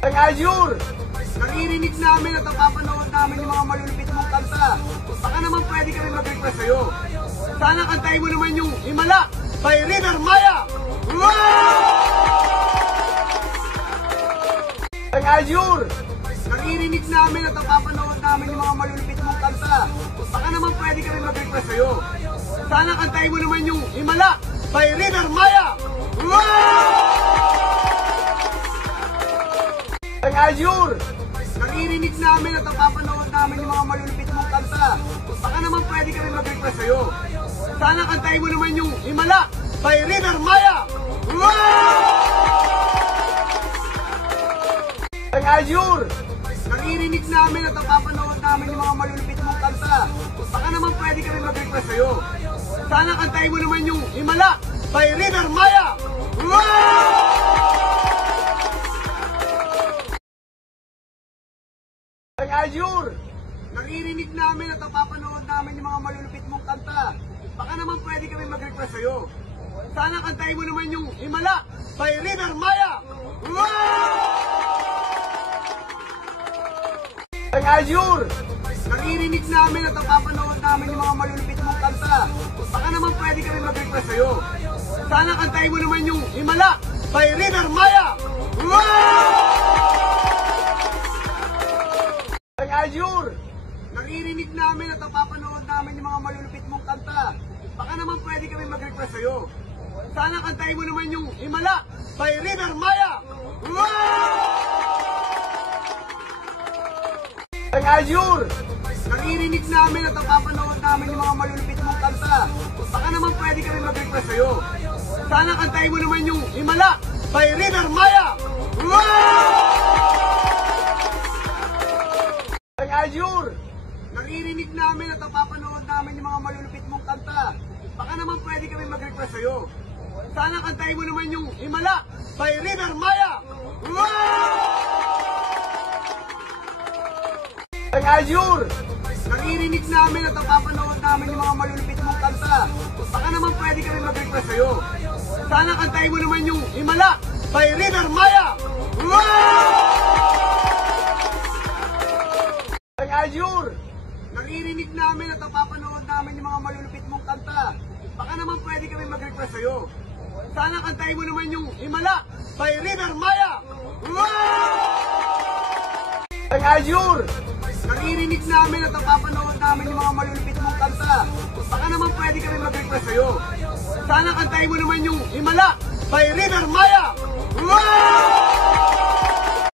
Ay Ayur, naririnig namin at napapanood namin yung mga malulupit mong kanta. Baka naman pwede kami mag-request sa'yo. Sana kantahin mo naman yung Himala by River Maya. Ay Ayur, naririnig namin at napapanood namin yung mga malulupit mong kanta. Baka naman pwede kami mag-request sa'yo. Sana kantahin mo naman yung Himala by River Maya. Ay Ayur, naririnig namin at napapanood namin yung mga malulupit mong kanta. Baka naman pwede kami mag-request sa'yo. Sana kantahin mo naman yung Himala by River Maya. Ay Ayur, naririnig namin at napapanood namin yung mga malulupit mong kanta. Baka naman pwede kami mag-request sa'yo. Sana kantahin mo naman yung Himala by River Maya. Ay Ayur, naririnig namin at napapanood namin yung mga malulupit mong kanta. Baka naman pwede kami mag-request sa'yo. Sana kantahin mo naman yung Himala by River Maya. Ay Ayur, naririnig namin at napapanood namin yung mga malulupit mong kanta. Baka naman pwede kami mag-request sa'yo. Sana kantahin mo naman yung Himala by River Maya. Ay Ayur, naririnig namin at napapanood namin yung mga malulupit mong kanta. Baka naman pwede kami mag-request sa'yo. Sana kantahin mo naman yung Himala by River Maya. Ay Ayur, naririnig namin at napapanood namin yung mga malulupit mong kanta. Baka naman pwede kami mag-request sa'yo. Sana kantahin mo naman yung Himala by River Maya. Ay Ayur, naririnig namin at napapanood namin yung mga malulupit mong kanta. Baka naman pwede kami mag-request sa'yo. Sana kantahin mo naman yung Himala by River Maya. Ay Ayur, naririnig namin at napapanood namin yung mga malulupit mong kanta. Baka naman pwede kami mag-request sa'yo. Sana kantahin mo naman yung Himala by River Maya. Ay Ayur, naririnig namin at napapanood namin yung mga malulupit mong kanta. Baka naman pwede kami mag-request sa'yo. Sana kantahin mo naman yung Himala by River Maya. Ay Ayur, naririnig namin at napapanood namin yung mga malulupit mong kanta. Baka naman pwede kami mag-request sa'yo. Sana kantahin mo naman yung Himala by River Maya.